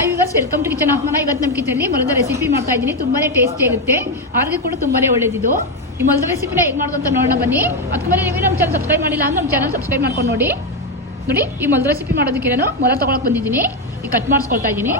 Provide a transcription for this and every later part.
Hi viewers welcome to kitchen of ಮನ ಇವತ್ತು ನಮ್ಮ ಕಿಚನ್ ಮೊಲದ ರೆಸಿಪಿ ಮಾಡ್ತಾ ಇದ್ದೀನಿ. ತುಂಬಾನೇ ಟೇಸ್ಟಿ ಆಗುತ್ತೆ. ಆರೋಗ್ಯ ಕೂಡ ತುಂಬಾನೇ ಒಳ್ಳೇದಿದು. ಈ ಮೊಲದ ರೆಸಿಪಿನ ಹೇಗೆ ಮಾಡೋದು ಅಂತ ನೋಡೋಣ ಬನ್ನಿ. ಅದಕ್ಕೆ ನೀವು ನಮ್ಮ ಚಾನಲ್ ಸಬ್ಸ್ಕ್ರೈಬ್ ಮಾಡಿಲ್ಲ ಅಂದ್ರೆ ನಮ್ಮ ಚಾನಲ್ ಸಬ್ಸ್ಕ್ರೈಬ್ ಮಾಡ್ಕೊಂಡು ನೋಡಿ. ನೋಡಿ, ಈ ಮೊಲದ ರೆಸಿಪಿ ಮಾಡೋದಕ್ಕೆ ನಾನು ಮೊಲ ತಗೊಳಕ್ ಬಂದಿದ್ದೀನಿ. ಈ ಕಟ್ ಮಾಡಿಸ್ಕೊಳ್ತಾ ಇದ್ದೀನಿ.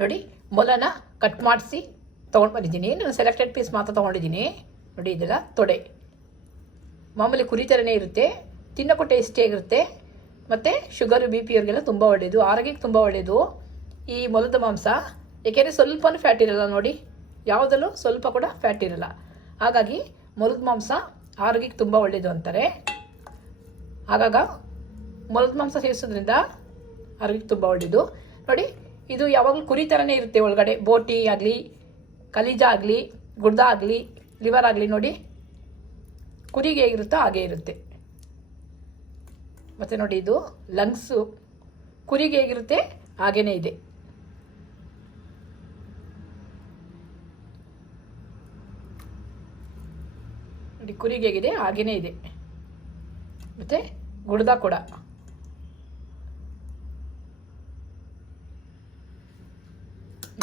ನೋಡಿ, ಮೊಲನ ಕಟ್ ಮಾಡಿಸಿ ತೊಗೊಂಡು ಬಂದಿದ್ದೀನಿ. ನಾನು ಸೆಲೆಕ್ಟೆಡ್ ಪೀಸ್ ಮಾತ್ರ ತೊಗೊಂಡಿದ್ದೀನಿ. ನೋಡಿ, ಇದೆಲ್ಲ ತೊಡೆ. ಮಾಮೂಲಿ ಕುರಿ ಥರನೇ ಇರುತ್ತೆ. ತಿನ್ನೋಕ್ಕೂ ಟೇಸ್ಟಿಯಾಗಿರುತ್ತೆ ಮತ್ತು ಶುಗರು ಬಿ ಪಿ ಅವ್ರಿಗೆಲ್ಲ ತುಂಬ ಒಳ್ಳೆಯದು ಆರೋಗ್ಯಕ್ಕೆ ತುಂಬ ಒಳ್ಳೆಯದು ಈ ಮೊಲದ ಮಾಂಸ, ಏಕೆಂದರೆ ಸ್ವಲ್ಪನೂ ಫ್ಯಾಟ್ ಇರಲ್ಲ ನೋಡಿ. ಯಾವುದಲ್ಲೂ ಸ್ವಲ್ಪ ಕೂಡ ಫ್ಯಾಟ್ ಇರಲ್ಲ. ಹಾಗಾಗಿ ಮೊಲದ ಮಾಂಸ ಆರೋಗ್ಯಕ್ಕೆ ತುಂಬ ಒಳ್ಳೆಯದು ಅಂತಾರೆ. ಆಗಾಗ ಮೊಲದ ಮಾಂಸ ಸೇವಿಸೋದ್ರಿಂದ ಆರೋಗ್ಯಕ್ಕೆ ತುಂಬ ಒಳ್ಳೆಯದು ನೋಡಿ, ಇದು ಯಾವಾಗಲೂ ಕುರಿ ಥರನೇ ಇರುತ್ತೆ ಒಳಗಡೆ. ಬೋಟಿ ಆಗಲಿ, ಕಲೀಜ ಆಗಲಿ, ಗುಡ್ದ ಆಗಲಿ, ಲಿವರ್ ಆಗಲಿ ನೋಡಿ, ಕುರಿಗೆ ಹೇಗಿರುತ್ತೋ ಹಾಗೇ ಇರುತ್ತೆ. ಮತ್ತು ನೋಡಿ ಇದು ಲಂಗ್ಸು. ಕುರಿಗೆ ಹೇಗಿರುತ್ತೆ? ಹಾಗೇ ಇದೆ. ನೋಡಿ, ಕುರಿಗೆ ಹೇಗಿದೆ? ಹಾಗೇ ಇದೆ. ಮತ್ತು ಗುಡ್ದ ಕೂಡ.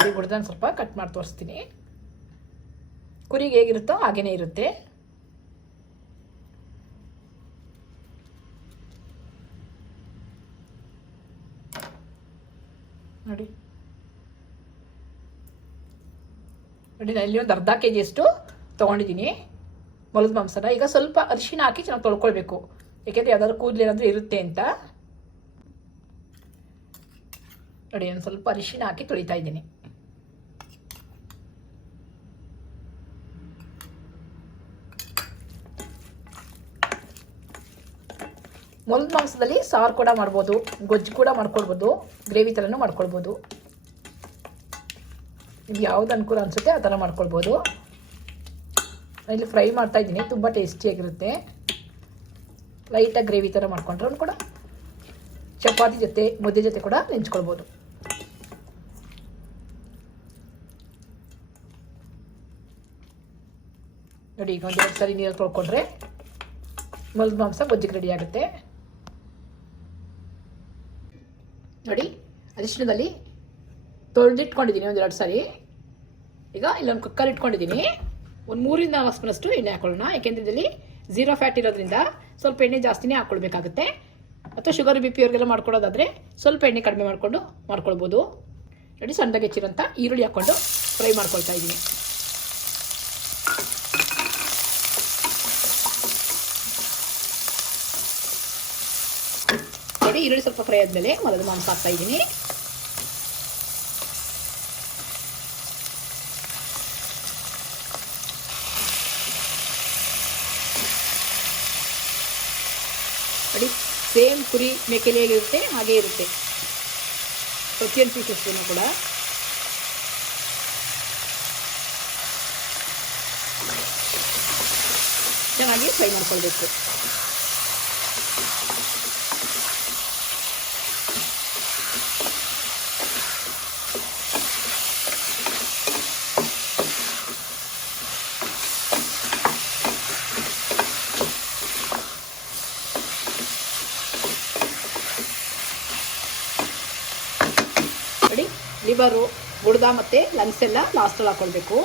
ಇಲ್ಲಿ ಗುಡ್ದನ್ ಸ್ವಲ್ಪ ಕಟ್ ಮಾಡಿ ತೋರಿಸ್ತೀನಿ. ಕುರಿಗೆ ಹೇಗಿರುತ್ತೋ ಹಾಗೇನೆ ಇರುತ್ತೆ. ನೋಡಿ. ನೋಡಿ, ನಾನು ಇಲ್ಲಿ ಒಂದು ಅರ್ಧ ಕೆ ಜಿಯಷ್ಟು ತೊಗೊಂಡಿದ್ದೀನಿ. ಮೊಲದ ಮಾಂಸನ. ಈಗ ಸ್ವಲ್ಪ ಅರಿಶಿನ ಹಾಕಿ ಚೆನ್ನಾಗಿ ತೊಳ್ಕೊಳ್ಬೇಕು. ಯಾಕೆಂದರೆ ಯಾವ್ದಾದ್ರು ಕೂದಲು ಏನಾದರೂ ಇರುತ್ತೆ ಅಂತ. ನೋಡಿ ಒಂದು ಸ್ವಲ್ಪ ಅರಿಶಿನ ಹಾಕಿ ತೊಳಿತಾ ಇದ್ದೀನಿ. ಮೊಲದ ಮಾಂಸದಲ್ಲಿ ಸಾರು ಕೂಡ ಮಾಡ್ಬೋದು, ಗೊಜ್ಜು ಕೂಡ ಮಾಡ್ಕೊಳ್ಬೋದು, ಗ್ರೇವಿ ಥರನೂ ಮಾಡ್ಕೊಳ್ಬೋದು. ಇದು ಯಾವ್ದು ಅನುಕೂಲ ಅನಿಸುತ್ತೆ ಆ ಥರ ಮಾಡ್ಕೊಳ್ಬೋದು. ಇಲ್ಲಿ ಫ್ರೈ ಮಾಡ್ತಾ ಇದ್ದೀನಿ, ತುಂಬ ಟೇಸ್ಟಿಯಾಗಿರುತ್ತೆ ಲೈಟಾಗಿ ಗ್ರೇವಿ ಥರ ಮಾಡ್ಕೊಂಡ್ರೆ ಕೂಡ ಚಪಾತಿ ಜೊತೆ, ಮುದ್ದೆ ಜೊತೆ ಕೂಡ ನೆಂಚ್ಕೊಳ್ಬೋದು. ನೋಡಿ ಈಗ ಒಂದು ಸರಿ ನೀರು ತೊಳ್ಕೊಂಡ್ರೆ ಮೊಲದ ಮಾಂಸ ಗೊಜ್ಜಿಗೆ ರೆಡಿ ಆಗುತ್ತೆ ನೋಡಿ ಅರಿಶಿಣದಲ್ಲಿ ತೊಳೆದಿಟ್ಕೊಂಡಿದ್ದೀನಿ ಒಂದು ಎರಡು ಸಾರಿ. ಈಗ ಇಲ್ಲೊಂದು ಕುಕ್ಕರ್ ಇಟ್ಕೊಂಡಿದ್ದೀನಿ. ಒಂದು ಮೂರಿಂದ ನಾಲ್ಕು ಸ್ಪೂನಷ್ಟು ಎಣ್ಣೆ ಹಾಕೊಳ್ಳೋಣ. ಯಾಕೆಂದರೆ ಇದರಲ್ಲಿ ಝೀರೋ ಫ್ಯಾಟ್ ಇರೋದ್ರಿಂದ ಸ್ವಲ್ಪ ಎಣ್ಣೆ ಜಾಸ್ತಿನೇ ಹಾಕ್ಕೊಳ್ಬೇಕಾಗುತ್ತೆ ಅಥವಾ ಶುಗರ್ ಬಿ ಪಿ ಅವ್ರಿಗೆಲ್ಲ ಮಾಡ್ಕೊಳ್ಳೋದಾದರೆ ಸ್ವಲ್ಪ ಎಣ್ಣೆ ಕಡಿಮೆ ಮಾಡಿಕೊಂಡು ಮಾಡ್ಕೊಳ್ಬೋದು. ನೋಡಿ ಸಣ್ಣದಾಗಿ ಹೆಚ್ಚಿರೋಂಥ ಈರುಳ್ಳಿ ಹಾಕ್ಕೊಂಡು ಫ್ರೈ ಮಾಡ್ಕೊಳ್ತಾ ಇದ್ದೀನಿ. ನೋಡಿ ಈರುಳ್ಳಿ ಸ್ವಲ್ಪ ಫ್ರೈ ಆದಮೇಲೆ ಮೊಲದ ಮಾಂಸ ಹಾಕ್ತಾ ಇದ್ದೀನಿ. ನೋಡಿ ಸೇಮ್ ಕುರಿ ಮೇಕೆಲಿ ಹೇಗಿರುತ್ತೆ ಹಾಗೇ ಇರುತ್ತೆ. ಪ್ರತಿಯೊಂದು ಪೀಸಸ್ಸನ್ನು ಕೂಡ. ಚೆನ್ನಾಗಿ ಫ್ರೈ ಮಾಡ್ಕೊಳ್ಬೇಕು. ನೋಡಿ ಲಿವರು ಗುಡ್ದ ಮತ್ತು ಲಂಗ್ಸ್ ಎಲ್ಲ ಲಾಸ್ಟಲ್ಲಿ ಹಾಕ್ಕೊಳ್ಬೇಕು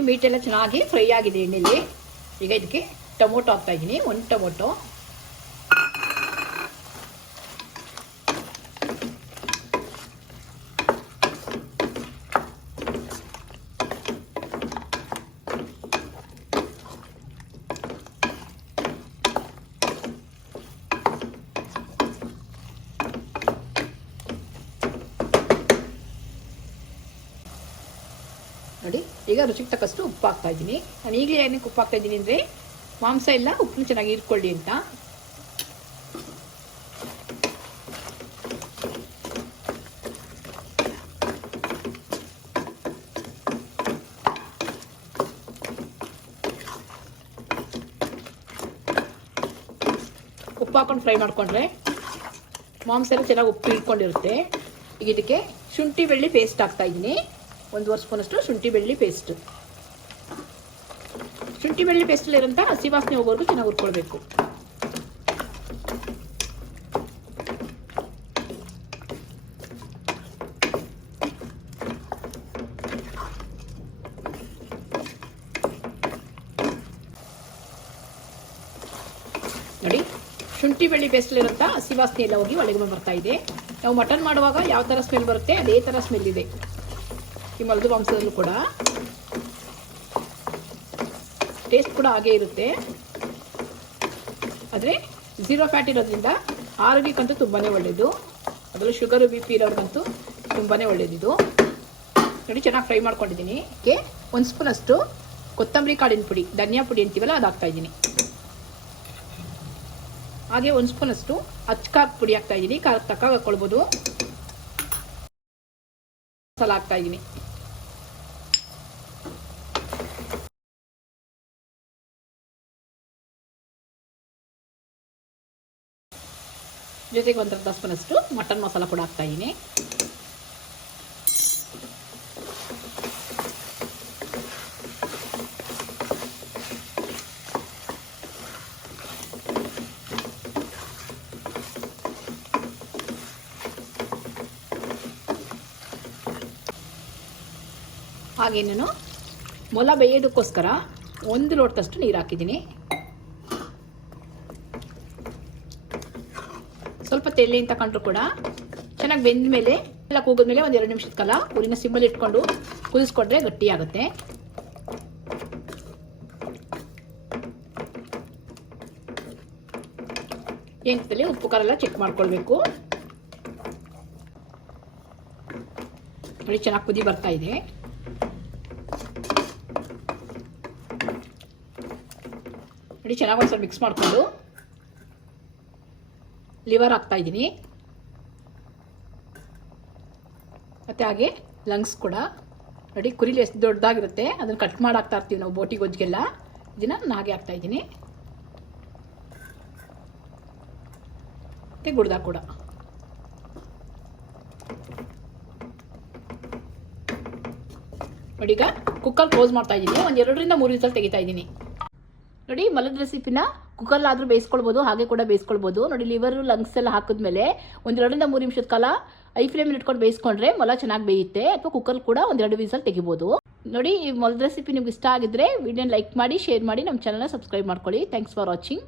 ನೋಡಿ ಮೀಟ್ ಎಲ್ಲ ಚೆನ್ನಾಗಿ ಫ್ರೈ ಆಗಿದೆ ಎಣ್ಣೆಯಲ್ಲಿ ಈಗ ಇದಕ್ಕೆ ಟೊಮೊಟೊ ಹಾಕ್ತಾ ಇದ್ದೀನಿ. ಒಂದು ಟೊಮೊಟೊ ನೋಡಿ ಈಗ ರುಚಿಗೆ ತಕ್ಕಷ್ಟು ಉಪ್ಪು ಹಾಕ್ತಾ ಇದ್ದೀನಿ. ನಾನು ಈಗಲೇ ಏನಕ್ಕೆ ಉಪ್ಪು ಹಾಕ್ತಾ ಇದ್ದೀನಿ ಅಂದರೆ ಮಾಂಸ ಎಲ್ಲ ಉಪ್ಪನ್ನು ಚೆನ್ನಾಗಿ ಇಟ್ಕೊಳ್ಳಿ ಅಂತ. ಉಪ್ಪು ಹಾಕೊಂಡು ಫ್ರೈ ಮಾಡಿಕೊಂಡ್ರೆ ಮಾಂಸ ಎಲ್ಲ ಚೆನ್ನಾಗಿ ಉಪ್ಪು ಇಟ್ಕೊಂಡಿರುತ್ತೆ. ಈಗ ಇದಕ್ಕೆ ಶುಂಠಿ, ಬೆಳ್ಳಿ ಪೇಸ್ಟ್ ಹಾಕ್ತಾ ಇದ್ದೀನಿ. ಒಂದೂವರೆ ಸ್ಪೂನಷ್ಟು ಶುಂಠಿ ಬೆಳ್ಳಿ ಪೇಸ್ಟ್ ಶುಂಠಿ ಬೆಳ್ಳಿ ಪೇಸ್ಟಲ್ಲಿರೋಂಥ ಹಸಿ ವಾಸನೆ ಹೋಗೋರ್ಗು ಚೆನ್ನಾಗಿ ಹುರ್ಕೊಳ್ಬೇಕು. ನೋಡಿ, ಶುಂಠಿ ಬೆಳ್ಳಿ ಪೇಸ್ಟಲ್ಲಿರೋಂಥ ಹಸಿ ವಾಸನೆ ಎಲ್ಲ ಹೋಗಿ ಒಳಗೆ ಬರ್ತಾ ಇದೆ. ನಾವು ಮಟನ್ ಮಾಡುವಾಗ ಯಾವ ಥರ ಸ್ಮೆಲ್ ಬರುತ್ತೆ, ಅದೇ ಥರ ಸ್ಮೆಲ್ ಇದೆ. ಈ ಮಲದು ಮಾಂಸದಲ್ಲೂ ಕೂಡ. ಟೇಸ್ಟ್ ಕೂಡ ಹಾಗೇ ಇರುತ್ತೆ. ಆದರೆ ಝೀರೋ ಫ್ಯಾಟ್ ಇರೋದ್ರಿಂದ ಆರೋಗ್ಯಕ್ಕಂತೂ ತುಂಬಾ ಒಳ್ಳೆಯದು ಅದರಲ್ಲೂ ಶುಗರು ಬಿ ಪಿ ಇರೋರಿಗಂತೂ ತುಂಬಾ ಒಳ್ಳೆಯದಿದು ನೋಡಿ, ಚೆನ್ನಾಗಿ ಫ್ರೈ ಮಾಡ್ಕೊಂಡಿದ್ದೀನಿ. ಓಕೆ ಒಂದು ಸ್ಪೂನಷ್ಟು ಕೊತ್ತಂಬರಿ ಕಾಳಿನ ಪುಡಿ, ಧನಿಯಾ ಪುಡಿ ಅಂತೀವಲ್ಲ, ಅದು ಹಾಕ್ತಾಯಿದ್ದೀನಿ ಹಾಗೆ ಒಂದು ಸ್ಪೂನಷ್ಟು ಅಚ್ಕಾರದ ಪುಡಿ ಹಾಕ್ತಾಯಿದ್ದೀನಿ ಖಾರದ ತಕ್ಕ ಹಾಕ್ಕೊಳ್ಬೋದು ಮಸಾಲ ಹಾಕ್ತಾ ಜೊತೆಗೆ ಒಂದು ಅರ್ಧ ಸ್ಪೂನಷ್ಟು ಮಟನ್ ಮಸಾಲ ಕೂಡ ಹಾಕ್ತಾ ಇದ್ದೀನಿ ಹಾಗೆ ನಾನು ಮೊಲ ಬೇಯೋದಕ್ಕೋಸ್ಕರ ಒಂದು ಲೋಟದಷ್ಟು ನೀರು ಹಾಕಿದ್ದೀನಿ. ತೆಳ್ಳಿ ಅಂತ ಕಂಡ್ರು ಕೂಡ ಚೆನ್ನಾಗಿ ಬೆಂದ ಮೇಲೆ ಎಲ್ಲ ಕೂಗಿದ್ಮೇಲೆ ಒಂದು ಎರಡು ನಿಮಿಷದ ಕಾಲ ಊರಿನ ಸಿಮ್ಮಲ್ಲಿ ಇಟ್ಕೊಂಡು ಕುದಿಸ್ಕೊಂಡ್ರೆ ಗಟ್ಟಿ ಆಗುತ್ತೆ ಉಪ್ಪು ಖಾರ ಎಲ್ಲ ಚೆಕ್ ಮಾಡ್ಕೊಳ್ಬೇಕು. ನೋಡಿ, ಚೆನ್ನಾಗಿ ಕುದಿ ಬರ್ತಾ ಇದೆ. ನೋಡಿ, ಚೆನ್ನಾಗಿ ಒಂದ್ಸಲ ಮಿಕ್ಸ್ ಮಾಡಿಕೊಂಡು ಲಿವರ್ ಹಾಕ್ತಾ ಇದ್ದೀನಿ. ಮತ್ತು ಹಾಗೆ ಲಂಗ್ಸ್ ಕೂಡ. ನೋಡಿ, ಕುರಿಲಿ ಎಷ್ಟು ದೊಡ್ಡದಾಗಿರುತ್ತೆ, ಅದನ್ನು ಕಟ್ ಮಾಡಿ ಹಾಕ್ತಾ ಇರ್ತೀವಿ ನಾವು ಬೋಟಿ ಗೊಜ್ಜಿಗೆಲ್ಲ. ಇದನ್ನು ನಾನು ಹಾಗೆ ಹಾಕ್ತಾ ಇದ್ದೀನಿ. ಮತ್ತು ಗುಡ್ದ ಕೂಡ. ನೋಡಿ, ಈಗ ಕುಕ್ಕರ್ ಕ್ಲೋಸ್ ಮಾಡ್ತಾ ಇದ್ದೀನಿ. ಒಂದು ಎರಡರಿಂದ ಮೂರು ವಿಸಲ್ ತೆಗಿತಾ ಇದ್ದೀನಿ. ನೋಡಿ, ಮಲದ ರೆಸಿಪಿನ ಕುಕ್ಕರ್ಲಾದರೂ ಬೇಯಿಸ್ಕೊಳ್ಬೋದು, ಹಾಗೆ ಕೂಡ ಬೇಯಿಸ್ಕೊಳ್ಬೋದು. ನೋಡಿ ಲಿವರು ಲಂಗ್ಸ್ ಎಲ್ಲ ಹಾಕಿದ್ಮೇಲೆ ಒಂದೆರಡರಿಂದ ಮೂರು ನಿಮಿಷದ ಕಾಲ ಐ ಫ್ಲೇಮಲ್ಲಿ ಇಟ್ಕೊಂಡು ಬೇಯಿಸ್ಕೊಂಡ್ರೆ ಮೊಲ ಚೆನ್ನಾಗಿ ಬೇಯುತ್ತೆ ಅಥವಾ ಕುಕ್ಕರ್ ಕೂಡ ಒಂದೆರಡು ವಿಸಲ್ ತೆಗಿಬೋದು. ನೋಡಿ, ಈ ಮೊಲದ ರೆಸಿಪಿ ನಿಮ್ಗೆ ಇಷ್ಟ ಆಗಿದ್ರೆ ವಿಡಿಯೋನ ಲೈಕ್ ಮಾಡಿ ಶೇರ್ ಮಾಡಿ, ನಮ್ಮ ಚಾನಲ್ನ ಸಬ್ಸ್ಕ್ರೈಬ್ ಮಾಡ್ಕೊಳ್ಳಿ. Thanks for watching